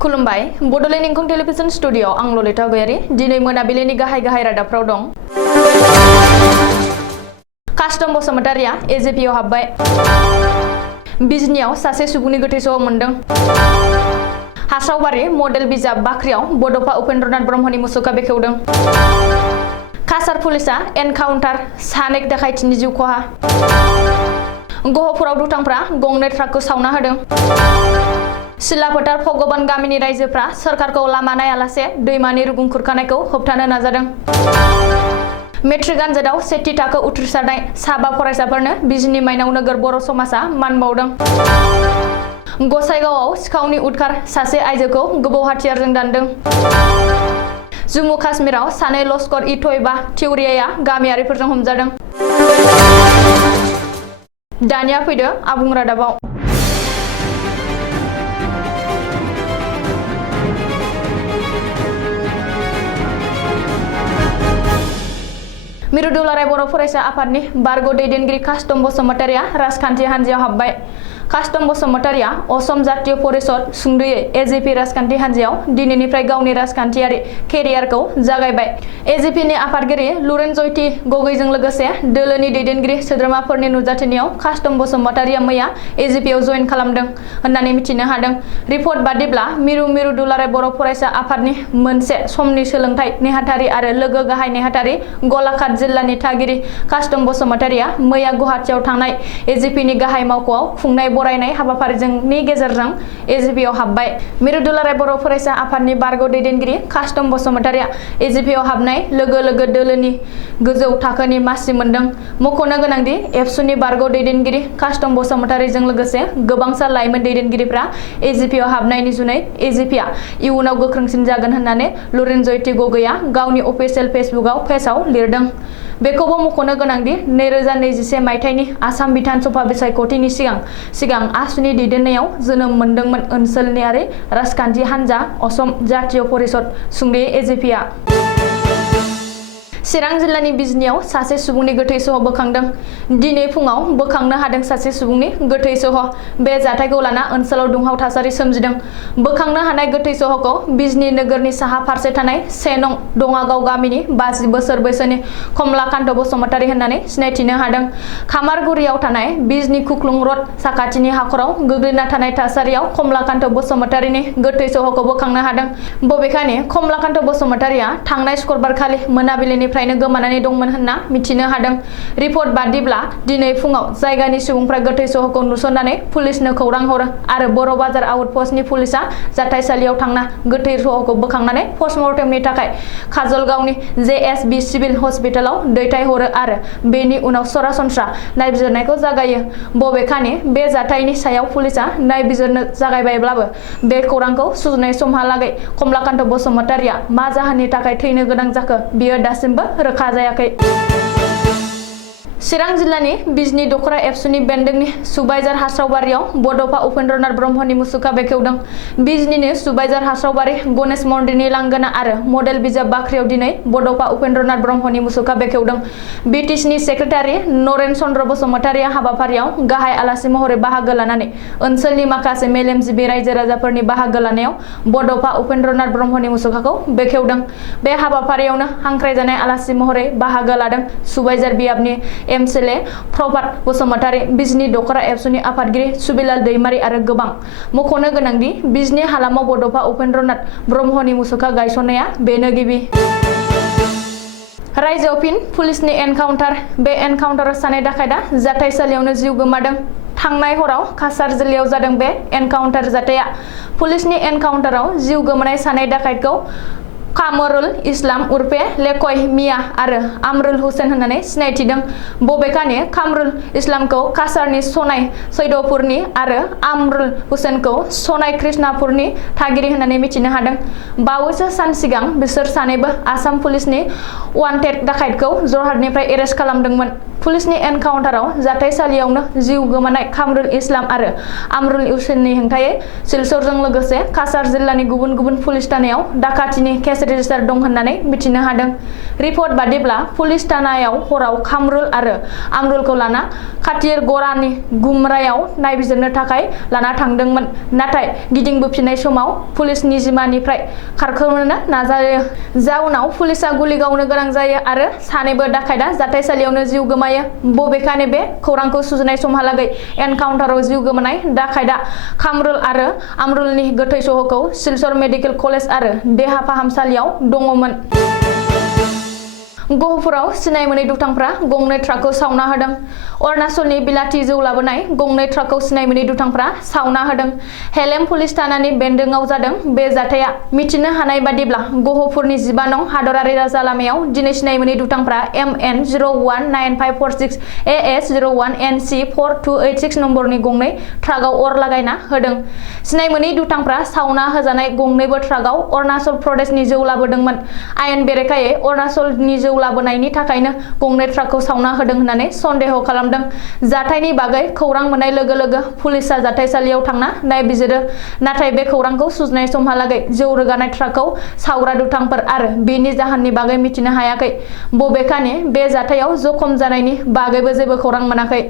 खुलुमबाय Bodoland इंखं television studio आं ललिता गयारी दिनै मोनाबिलिनि गाहाय रादाबफ्राव दं। कास्टम बसुमतारिया एजेपिआव हाबबाय। बिजनियाव सासे सुबुंनि गोथै सह मोनदों। हास्रावबारि मडेल बिजाब बाख्रियाव बड'फा उपेन्द्रनाथ ब्रह्मनि मुसुखा बेखेवदों। काछार पुलिसा एनकाउन्टार सानै दाखाइथिनि जिउ खहा। गहपुराव दुथांफ्रा गंनै ट्राकखौ सावना होदों। सिलाफोथार भगबान गामिनि रायजोफ्रा सोरखारखौ लामा नायालासे दैमानि रुगुं खुरखानायखौ होबथानो नाजादों। मेट्रिक आनजादाव सेथि थाखो उथ्रिसारनाय साबा फरायसाफोरनो बिजनि माइनाव नोगोर बर' समाजा मान बावदों। गसाइगावआव सिखावनि उदखार सासे आइजोखौ गोबौ हाथियारजों दानदों। जम्मु काश्मीराव सानै लस्कर इ तयबा थिउरियाया गामियारिफोरजों हमजादों। दानिया फैदो आबुं रादाबाव। मिरु दुलाराय बर' फरायसा आफादनि बारग' दैदेनगिरि कास्टम बसुमतारिया राजखान्थि हान्जायाव हाबबाय। कास्टम बसुमतारिया असम जातीय परिषद सुंद'यै एजेपि राजखान्थि हान्जायाव दिनैनिफ्राय गावनि राजखान्थियारि केरियारखौ जागायबाय। एजेपिनि आफादगिरि लुरेन जयति गगैजों लोगोसे दोलोनि दैदेनगिरि सोद्रोमाफोरनि नुजाथिनायाव कास्टम बसुमतारिया मैया एजेपिआव जयेन खालामदों होननानै मिथिनो हादों। रिपर्ट बादिब्ला मिरु दुलाराय बर' फरायसा आफादनि मोनसे समनि सोलोंथाइ नेहाथारि आरो लोगो गाहाय नेहाथारि गलाघाट जिल्लानि थागिरि कास्टम बसुमतारिया मैया गुवाहाटीआव थांनाय एजेपिनि गाहाय मावख'आव खुंनाय बरायनाय हाबाफारिनि गेजेरजों एजेपिआव हाबबाय। मिरु दुलाराय बर' फरायसा आफादनि बारग' दैदेनगिरि कास्टम बसुमतारिया एजेपिआव हाबनाय लोगो लोगो दोलोनि गोजौ थाखोनि मासि मोनदों। मख'नो गोनांदि एबसुनि बारग' दैदेनगिरि कास्टम बसुमतारिजों लोगोसे गोबांसा लाइमोन दैदेनगिरिफ्रा एजेपिआव हाबनायनि जुनै एजेपिआ इयुनाव गोख्रोंसिन जागोन होननानै लुरेन जयति गगैआ गावनि अफिसियेल पेजआव लिरदों। बेखौबो मख'नो गोनांदि 2021 मायथाइनि आसाम बिधान सभा बिसायख'थिनि सिगां आसुनि दैदेननायाव जोनोम मोनदोंमोन ओनसोलारि राजखान्थि हान्जा असम जातीय परिषद सुंद'यै एजेपिआ। चिरां जिल्लानि बिजनियाव सासे सुबुंनि गोथै सह बोखांदों। दिनै फुङाव बोखांनो हादों सासे सुबुंनि गोथै सह। बे जाथायखौ लाना ओनसोलाव दुंहाव थासारि सोमजिदों। बोखांनो हानाय गोथै सहखौ बिजनि नोगोरनि साहा फारसे थानाय 1 नं दङागाव गामिनि 50 बोसोर बैसोनि कमलाकान्त बसुमतारि होननानै सिनायथिनो हादों। खामारगुरियाव थानाय बिजनि खुख्लुं रड साखाथिनि हाखराव गोग्लैना थानाय थासारियाव कमलाकान्त बसुमतारिनि गोथै सहखौ बोखांनो हादों। बबेखानि कमलाकान्त बसुमतारिया थांनाय शुक्रबारखालि मोनाबिलिनिफ्राय गोमानानै दंमोन होनना मिथिनो हादों। रिपर्ट बादिब्ला दिनै फुङाव जायगानि सुबुंफ्रा गोथै सहखौ नुसननानै पुलिसनो खौरां हरो आरो बर' बाजार आउटपस्टनि पुलिसा जाथायसालियाव थांना गोथै सहखौ बोखांनानै पस्टमर्टेमनि थाखाय काजलगावनि JSB सिभिल हस्पिटालाव दैथायहरो आरो बेनि उनाव सरासनस्रा नायबिजिरनायखौ जागायो। बबेखानि बे जाथायनि सायाव पुलिसा नायबिजिरनो जागायबायब्लाबो बे खौरांखौ सुजुनाय समहालागै कमलाकान्त बसुमतारिया मा जाहोननि थाखाय थैनो गोनां जाखो बियो दासिमबो रोखा जायाखै। चिरां जिल्लानि बिजनि दख'रा एबसुनि बेन्दोंनि सुबाइजार हास्रावबारियाव बड'फा उपेन्द्रनाथ ब्रह्मनि मुसुखा बेखेवदों। बिजनिनि सुबाइजार हास्रावबारि गणेश मन्दिरनि लांगोना आरो मडेल बिजाब बाख्रियाव दिनै बड'फा उपेन्द्रनाथ ब्रह्मनि मुसुखा बेखेवदों। बिटिसिनि सेक्रेटारि नरेन चन्द्र बसुमतारिया हाबाफारियाव गाहाय आलासि महरै बाहागो लानानै ओनसोलनि माखासे मेलेमजिबि रायजो राजाफोरनि बाहागो लानायाव बड'फा उपेन्द्रनाथ ब्रह्मनि मुसुखाखौ बेखेवदों। बे हाबाफारियावनो हांख्रायजानाय आलासि महरै बाहागो लादों सुबाइजार बियाबनि MCLA प्रभात बसुमतारि, बिजनि दख'रा एबसुनि आफादगिरि सुबिलाल दैमारि आरो गोबां। मख'नो गोनांदि बिजनि हालामाव बड'फा उपेन्द्रनाथ ब्रह्मनि मुसुखा गायसननाया बेनो गिबि। रायजोआव फिन पुलिसनि एनकाउन्टार। बे एनकाउन्टाराव सानै डाकाइता जाथायसालियावनो जिउ गोमादों। थांनाय हराव काछार जिल्लायाव जादों बे एनकाउन्टार जाथाया। पुलिसनि एनकाउन्टाराव जिउ गोमानाय सानै डाकाइतखौ कामरुल इस्लाम उर्फे लेकय मिया आरो आमरुल हुसेन होननानै सिनायथिदों। बबेखानि कामरुल इस्लामखौ काछारनि सनाय सैदपुरनि आरो आमरुल हुसेनखौ सनाय कृष्णापुरनि थागिरि होननानै मिथिनो हादों। बावैसो सान सिगां बिसोर सानैबो आसाम पुलिसनि वान्टेड डाकाइतखौ जरहाटनिफ्राय एरेस्ट खालामदोंमोन। पुलिसनि एनकाउन्टाराव जाथायसालियावनो जिउ गोमानाय कामरुल इस्लाम आरो आमरुल हुसेननि हेंथायै सिलचरजों लोगोसे काछार जिल्लानि गुबुन गुबुन पुलिस थानायाव डाकातिनि केस रेजिस्टार दं होननानै मिथिनो हादों। रिपर्ट बादिब्ला पुलिस थानायाव हराव कामरुल आरो आमरुलखौ लाना खाथिर गरानि गुमरायाव नायबिजिरनो थाखाय लाना थांदोंमोन नाथाय गिदिंबोफिननाय समाव पुलिस निजिमानिफ्राय खारखोनो नाजायो जाउनाव पुलिसा गुलि गावनो गोनां जायो आरो सानैबो डाकायता जाथायसालियावनो जिउ गोमायो बबेखानि बे खौरांखौ सुजुनाय समहालागै एनकाउन्टाराव जिउ गोमानाय डाकायता कामरुल आरो आमरुलनि गोथै सहखौ सिलचर मेडिकेल कलेज आरो देहा फाहामसालियाव दङमोन। गहपुराव सिनाय मोनै दुथांफ्रा गंनै ट्राकखौ सावना होदों। अरुणाचलनि बिलाथि जौ लाबोनाय गंनै ट्राकखौ सिनाय मोनै दुथांफ्रा सावना होदों। हेलेम पुलिस थानानि बेन्दोंआव जादों बे जाथाया। मिथिनो हानाय बादिब्ला गहपुरनि 12 नं हादरारि राजा लामायाव दिनै सिनाय मोनै दुथांफ्रा MN 019546 AS 01NC 4286 नम्बरनि गंनै ट्राकआव अर लागायना होदों। सिनाय मोनै दुथांफ्रा सावना होजानाय गंनैबो ट्राकआव अरुणाचल प्रदेशनि जौ लाबोदोंमोन। आयेन बेरेखायै अरुणाचलनि जौ लाबोनायनि थाखायनो गंनै ट्राकखौ सावना होदों होननानै सन्देह खालामदों। जाथायनि बागै खौरां मोननाय लोगो लोगो पुलिसआ जाथायसालियाव थांना नायबिजिरो नाथाय बे खौरांखौ सुजुनाय समहालागै जौ रोगानाय ट्राकखौ सावग्रा दुथांफोर आरो बेनि जाहोननि बागै मिथिनो हायाखै। बबेखानि बे जाथायाव जखम जानायनि बागैबो जेबो खौरां मोनाखै।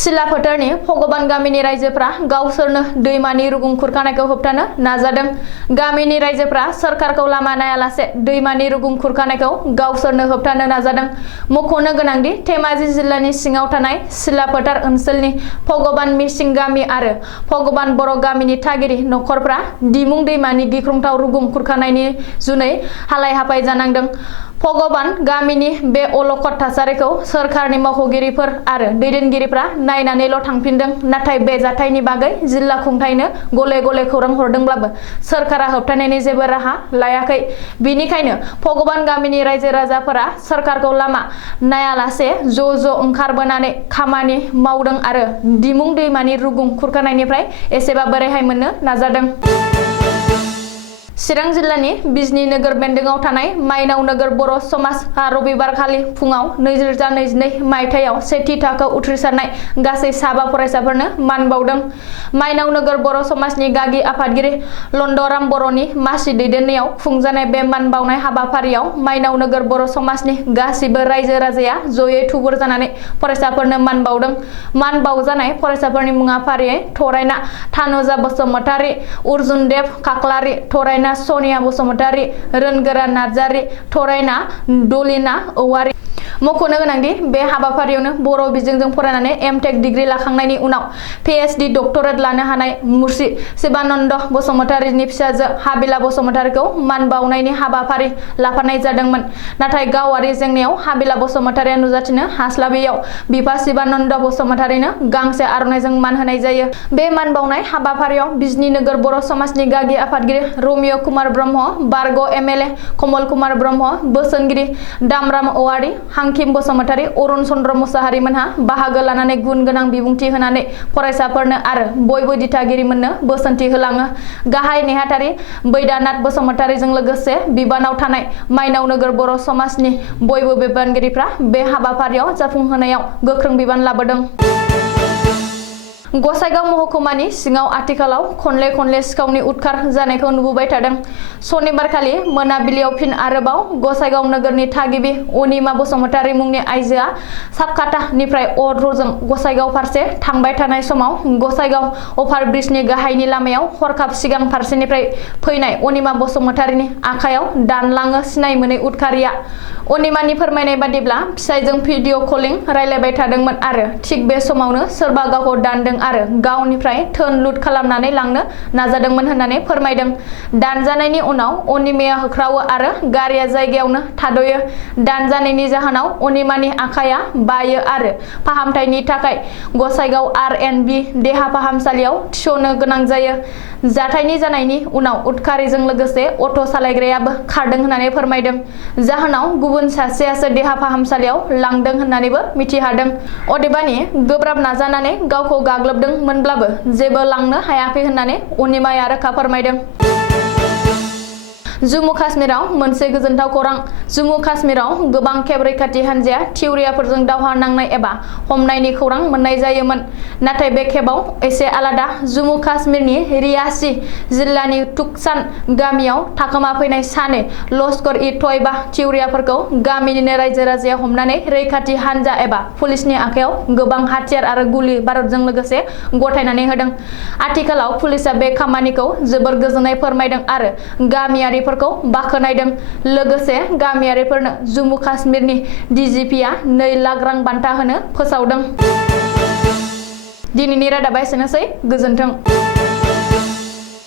सिलाफोथारनि भगबान गामिनि रायजोफ्रा गावसोरनो दैमानि रुगुं खुरखानायखौ होबथानो नाजादों। गामिनि रायजोफ्रा सरकारखौ लामा नायालासे दैमानि रुगुं खुरखानायखौ गावसोरनो होबथानो नाजादों। मख'नो गोनांदि धेमाजि जिल्लानि सिङाव थानाय सिलाफोथार ओनसोलनि भगबान मिसिं गामि आरो भगबान बर' गामिनि थागिरि नखरफ्रा दिमुं दैमानि गिख्रंथाव रुगुं खुरखानायनि जुनै हालाय हाफाय जानांदों। भगबान गामिनि बे अलखद थासारिखौ सोरखारनि मावख'गिरिफोर आरो दैदेनगिरिफ्रा नायनानैल' थांफिनदों नाथाय बे जाथायनि बागै जिल्ला खुंथायनो गले गले खौरां हरदोंब्लाबो सोरखारा होबथानायनि जेबो राहा लायाखै। बिनिखायनो भगबान गामिनि रायजो राजाफोरा सोरखारखौ लामा नायालासे ज' ओंखारबोनानै खामानि मावदों आरो दिमुं दैमानि रुगुं खुरखानायनिफ्राय एसेबाबो रेहाय मोननो नाजादों। चिरां जिल्लानि बिजनी नोगोर बेन्दोंआव थानाय माइनाव नोगोर बर' समाजआ रबिबारखालि फुङाव 2022 मायथाइयाव सेथि थाखो उथ्रिसारनाय गासै साबा फरायसाफोरनो मान बावदों। माइनाव नोगोर बर' समाजनि गागि आफादगिरि लन्दराम बर'नि मासि दैदेननायाव खुंजानाय बे मान बावनाय हाबाफारियाव माइनाव नोगोर बर' समाजनि गासिबो रायजो राजाया जयै थुबुर जानानै फरायसाफोरनो मान बावदों। मान बावजानाय फरायसाफोरनि मुङा फारियै थरायना थानुजा बसुमतारी, अर्जुनदेव खाख्लारि, थरायना सनिया बसुमतारी, रोनगोरा नार्जारी, थरायना दलिना औवारी। मख'नो गोनांदि बे हाबाफारियावनो बर' बिजोंजों फरायनानै एमटेक डिग्री लाखांनायनि उनाव PhD डक्टरेट लानो हानाय मुर्सि शिबानन्द बसुमतारीनि फिसाजो हाबिला बसुमतारीखौ मान बावनायनि हाबाफारि लाफानाय जादोंमोन। नाथाय गावारि जेंनायाव हाबिला बसुमतारीया नुजाथिनो हास्लाबैयाव बिफा शिबानन्द बसुमतारीनो गांसे आर'नाइजों मान होनाय जायो। बे मान बावनाय हाबाफारियाव बिजनी नोगोर बर' समाजनि गागि आफादगिरि रमिय कुमार ब्रह्म, बारग' MLA कमल कुमार ब्रह्म, बोसोनगिरि दामराम औवारी, हांखिम बसुमतारी, अरुण चन्द्र मुसाहारि मोनहा बाहागो लानानै गुन गोनां बिबुंथि होनानै फरायसाफोरनो आरो बयबो दिथागिरिमोननो बोसोनथि होलाङो। गाहाय नेहाथारि बैद्यनाथ बसुमतारीजों लोगोसे बिबानाव थानाय माइनाव नोगोर बर' समाजनि बयबो बिबानगिरिफ्रा बे हाबाफारियाव जाफुंहोनायाव गोख्रों बिबान लाबोदों। गसाइगाव महकुमानि सिङाव आथिखालाव खनले सिखावनि उदखार जानायखौ नुबोबाय थादों। सनिबारखालि मोनाबिलियाव फिन आरोबाव गसाइगाव नोगोरनि थागिबि अनिमा बसुमतारी मुंनि आइजोआ साबकाटानिफ्राय अट'जों गसाइगाव फारसे थांबाय थानाय समाव गसाइगाव अभारब्रिजनि गाहायनि लामायाव हरखाब सिगां फारसेनिफ्राय फैनाय अनिमा बसुमतारीनि आखायाव दानलाङो सिनाय मोनै उदखारिया। अनिमानि फोरमायनाय बादिब्ला फिसायजों भिडिअ कलिं रायलायबाय थादोंमोन आरो थिग बे समावनो सोरबा गावखौ दानदों आरो गावनिफ्राय धोन लुट खालामनानै लांनो नाजादोंमोन होननानै फोरमायदों। दानजानायनि उनाव अनिमाया होख्रावो आरो गारिया जायगायावनो थाद'यो। दानजानायनि जाहोनाव अनिमानि आखाइया बायो आरो फाहामथायनि थाखाय गसाइगाव RNB देहा फाहामसालियाव थिस'नो गोनां जायो। जाथायनि जानायनि उनाव उदखारिजों लोगोसे अट' सालायग्रायाबो खारदों होननानै फोरमायदों। जाहोनाव गुबुन सासेयासो देहा फाहामसालियाव लांदों होननानैबो मिथिहादों। अदेबानि गोब्राब नाजानानै गावखौ गाग्लोबदोंमोनब्लाबो जेबो लांनो हायाखै होननानै अनिमाया रोखा फोरमायदों। जम्मु काश्मीराव मोनसे गोजोनथाव खौरां जम्मु काश्मीराव गोबां खेब रैखाथि हानजाया थिउरियाफोरजों दावहा नांनाय एबा हमनायनि खौरां मोननाय जायोमोन नाथाय बे खेबाव एसे आलादा जम्मु काश्मीरनि रियासी जिल्लानि तुकसान गामियाव थाखोमा फैनाय सानै लश्कर-इ-तयबा थिउरियाफोरखौ गामिनिनो रायजो राजाया हमनानै रैखाथि हानजा एबा पुलिसनि आखायाव गोबां हाथियार आरो गुलि बारुदजों लोगोसे गथायनानै होदों आथिखालाव पुलिसा बे खामानिखौ जोबोर गोजोननाय फोरमायदों आरो गामियारिफोरखौ बाखनायदों लोगोसे गामियारिफोरनो जम्मु काश्मीरनि DGPआ 2 लाख रां बान्था होनो फोसावदों दिनैनि रादाबा एसेनोसै गोजोन्थों।